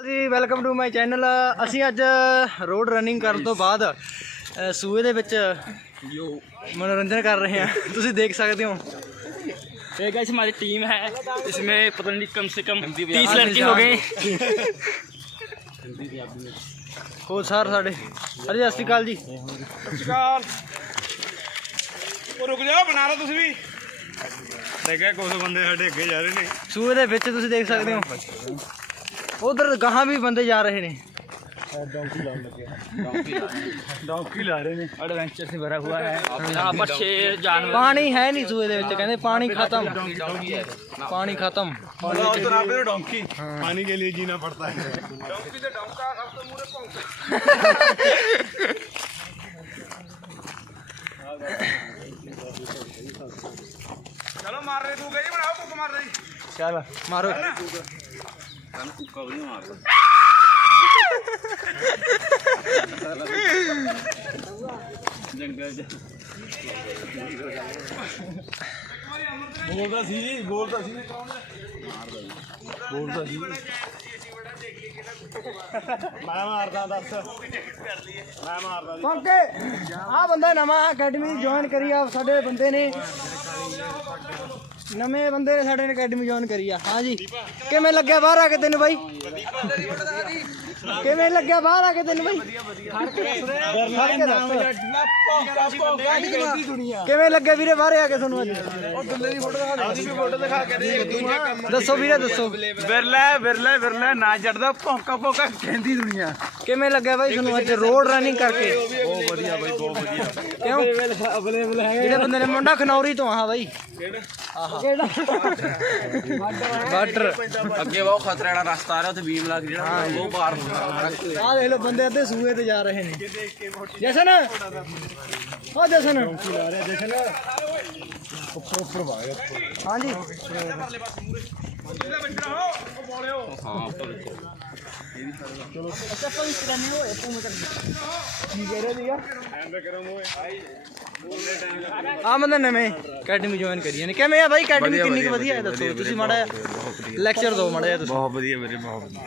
ਜੀ welcome to my channel ਅਸੀਂ ਅੱਜ ਰੋਡ ਰਨਿੰਗ ਕਰਨ ਤੋਂ ਬਾਅਦ ਅ, ਸੂਏ ਦੇ ਵਿੱਚ मनोरंजन कर रहे हैं ਤੁਸੀਂ ਦੇਖ ਸਕਦੇ ਹੋ ये गाइस हमारी टीम है इसमें पता नहीं कम से कम तीस आदिल लड़के हो जान। गए ਕੋਚ ਸਰ ਸਾਡੇ ਅਰੇ ਸਤਿ ਸ਼੍ਰੀ ਅਕਾਲ ਜੀ ਸਤਿਕਾਰ ਉਹ ਰੁਕ ਜਾਓ ਬਣਾ ਲਓ ਤੁਸੀਂ ਵੀ ਦੇਖਿਆ ਕੁਝ ਬੰਦੇ ਸਾਡੇ ਅੱਗੇ ਜਾ ਰਹੇ ਨੇ ਸੂਏ ਦੇ ਵਿੱਚ ਤੁਸੀਂ ਦੇਖ ਸਕਦੇ ਹੋ ਉਧਰ ਗਾਹਾਂ ਵੀ ਬੰਦੇ ਜਾ ਰਹੇ ਨੇ ਡੌਂਕੀ ਲਾ ਰਹੇ ਨੇ एडवेंचर से भरा हुआ है यहाँ पर शेर जानवर ਪਾਣੀ ਹੈ ਨਹੀਂ ਸੂਏ ਦੇ ਵਿੱਚ ਕਹਿੰਦੇ ਪਾਣੀ ਖਤਮ ਪਾਣੀ ਖਤਮ ਉਧਰ ਆਪੇ ਡੌਂਕੀ ਪਾਣੀ के लिए जीना पड़ता है ਡੌਂਕੀ ਤੇ ਡੌਂਕਾ ਸਭ ਤੋਂ ਮੂਰੇ ਚਲੋ ਮਾਰ ਰਹੇ ਤੂੰ ਗਈ ਬਣਾਓ ਕੁੱਕ ਮਾਰ ਰਹੀ ਚੱਲ ਮਾਰੋ ਬੋਲਦਾ ਸੀ ਬੋਲਦਾ ਸੀ ਬੋਲਦਾ ਸੀ। ਮੈਂ ਮਾਰਦਾ, ਦੱਸ। ਮੈਂ ਮਾਰਦਾ ਪੰਕੇ ਆ ਬੰਦਾ ਨਵਾਂ ਅਕੈਡਮੀ ਜੁਆਇਨ ਕਰੀ ਆ, ਸਾਡੇ ਬੰਦੇ ਨੇ। ਨਵੇਂ ਬੰਦੇ ਨੇ ਸਾਡੇ ਨੇ ਅਕੈਡਮੀ ਜੁਆਇਨ ਕਰੀ ਆ। ਹਾਂ ਕਿਵੇਂ ਲੱਗਿਆ ਬਾਹਰ ਆ ਕੇ ਤੈਨੂੰ ਬਾਈ? ਕਿਵੇਂ ਲੱਗਿਆ ਬਾਹਰ ਆ ਕੇ ਤੈਨੂੰ ਬਾਈ? ਕਿਵੇਂ ਲੱਗਿਆ ਵੀਰੇ ਬਾਹਰ ਆ ਕੇ ਤੁਹਾਨੂੰ ਅੱਜ? ਦੱਸੋ ਵੀਰੇ, ਦੱਸੋ। ਬਿਰਲਾ ਬਿਰਲਾ ਬਿਰਲਾ ਨਾ ਜੜਦਾ ਭੌਂਕਾ ਭੌਂਕਾ ਕਹਿੰਦੀ ਦੁਨੀਆ। ਕਿਵੇਂ ਲੱਗਿਆ ਬਾਈ ਤੁਹਾਨੂੰ ਅੱਜ ਰੋਡ ਰਨਿੰਗ ਕਰਕੇ? ਬਹੁਤ ਵਧੀਆ ਬਾਈ ਬਹੁਤ ਵਧੀਆ। ਕਿਉਂ? ਅਵੇਲੇਬਲ ਹੈ ਜਿਹੜੇ ਬੰਦੇ ਨੇ ਮੁੰਡਾ ਖਨੌਰੀ ਤੋਂ ਆਹ ਬਾਈ। ਆਹ ਕਿਹੜਾ ਬਾਰਡਰ। ਅੱਗੇ ਬਹੁਤ ਖਤਰੇ ਵਾਲਾ ਰਸਤਾ ਆ ਰਿਹਾ ਉੱਥੇ ਬੀਮ ਲੱਗ ਜਿਹੜਾ ਉਹ ਪਾਰ ਹੁੰਦਾ ਆਹ ਦੇਖ ਲਓ ਬੰਦੇ ਅੱਧੇ ਸੂਏ ਤੇ ਜਾ ਰਹੇ ਨੇ। ਜਸ਼ਨ। ਹੋ ਜਸ਼ਨ। ਹਾਂਜੀ। ਆ ਬੰਦੇ ਨਵੇਂ ਅਕੈਡਮੀ ਜੁਆਇਨ ਕਰੀ ਨੇ ਕਿਵੇਂ ਆ ਬਾਈ? ਅਕੈਡਮੀ ਕਿੰਨੀ ਕੁ ਵਧੀਆ ਹੈ ਦੱਸੋ। ਤੁਸੀਂ ਮਾੜਾ ਲੈਕਚਰ ਦਿਓ ਮਾੜਾ ਜਿਹਾ ਤੁਸੀਂ। ਬਹੁਤ ਵਧੀਆ ਵੀਰੇ ਬਹੁਤ ਵਧੀਆ।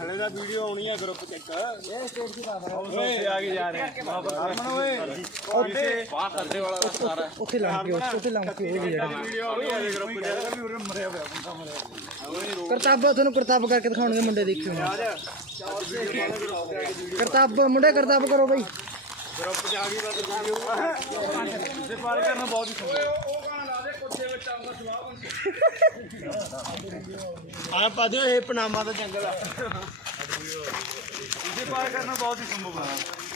ਹਲੇ ਦਾ ਵੀਡੀਓ ਆਉਣੀ ਆ ਗਰੁੱਪ ਚ ਇੱਕ। ਇਹ ਸਟੇਟ ਦੀ ਬਾਤ ਓਏ ਆ ਕੇ ਜਾ ਰਹੇ। ਆ ਓਏ। ਉੱਥੇ ਬਾਹਰ ਖਤਰੇ ਵਾਲਾ ਰਸਤਾ ਆ ਰਿਹਾ ਉੱਥੇ ਲੰਘ ਕੇ ਉੱਥੇ ਲੰਘ ਕੇ ਉਹ ਵੀ ਜਿਹੜਾ। ਵੀਡੀਓ ਆਉਣੀ ਆ ਗਰੁੱਪ ਚ। ਵੀ ਉਰੇ ਮਰਿਆ ਪਿਆ ਬੰਦਾ ਮਰਿਆ ਕਰਤੱਬ ਤੁਹਾਨੂੰ ਕਰਤੱਬ ਕਰਕੇ ਦਿਖਾਉਣਗੇ ਮੁੰਡੇ ਦੇਖਿਓ। ਕਰਤੱਬ ਮੁੰਡੇ ਕਰਤੱਬ ਕਰੋ ਬਈ। ਗਰੁੱਪ ਚ ਆ ਗਈ ਬਸ ਵੀਡੀਓ। ਤੇ ਪਾਰ ਕਰਨਾ ਬਹੁਤ ਹੀ ਓਏ ਉਹ ਦੇ ਆ ਪਾਜੋ ਇਹ ਪਨਾਮਾ ਦਾ ਜੰਗਲ ਆ। ਇਸੇ ਪਾਰ ਕਰਨਾ ਬਹੁਤ ਹੀ ਸੰਭਵ ਹੈ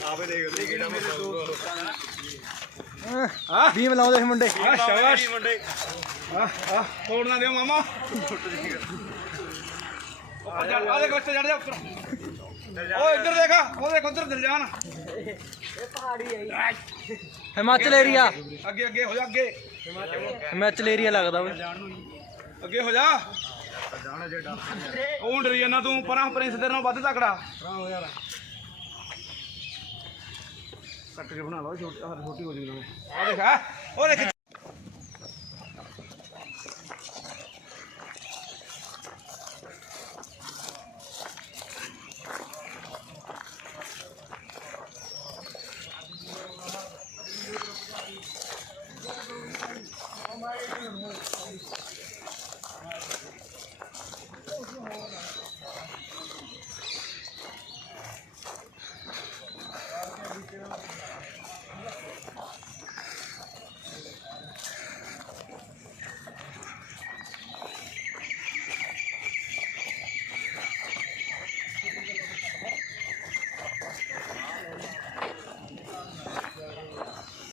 ਆਪੇ ਦੇਖ ਲੈ ਕਿਹੜਾ ਮੇਰੇ ਦੋਸਤ ਹਾਂ ਬੀਮ ਲਾਉਂਦੇ ਸੀ ਮੁੰਡੇ। ਆ ਸ਼ਾਬਾਸ਼। ਮੁੰਡੇ। ਆ ਆ ਤੋੜ ਨਾ ਦਿਓ ਮਾਮਾ। ਉੱਪਰ ਚੜ ਆ ਦੇਖ ਉੱਤੇ ਚੜ ਜਾ ਉੱਪਰ। ਓ ਇੱਧਰ ਦੇਖਾ ਉਹ ਦੇਖ ਉੱਧਰ ਦਿਲ ਜਾਨ ਹਿਮਾਚਲ ਏਰੀਆ ਅੱਗੇ ਅੱਗੇ ਹੋ ਜਾ ਅੱਗੇ। ਹਿਮਾਚਲ ਏਰੀਆ ਲੱਗਦਾ ਓਏ ਅੱਗੇ ਹੋ ਜਾ। ਉਹ ਡਰੀ ਜਾਂਦਾ ਤੂੰ, ਪਰਾਂ ਪ੍ਰਿੰਸ ਤੇਰੇ ਨਾਲ ਵੱਧ ਤਕੜਾ। ਕੱਟ ਕੇ ਬਣਾ ਲਓ ਛੋਟੀ ਆਹ ਛੋਟੀ ਹੋ ਜੂਗੀ ਆ ਦੇਖ ਆ ਉਹ ਦੇਖ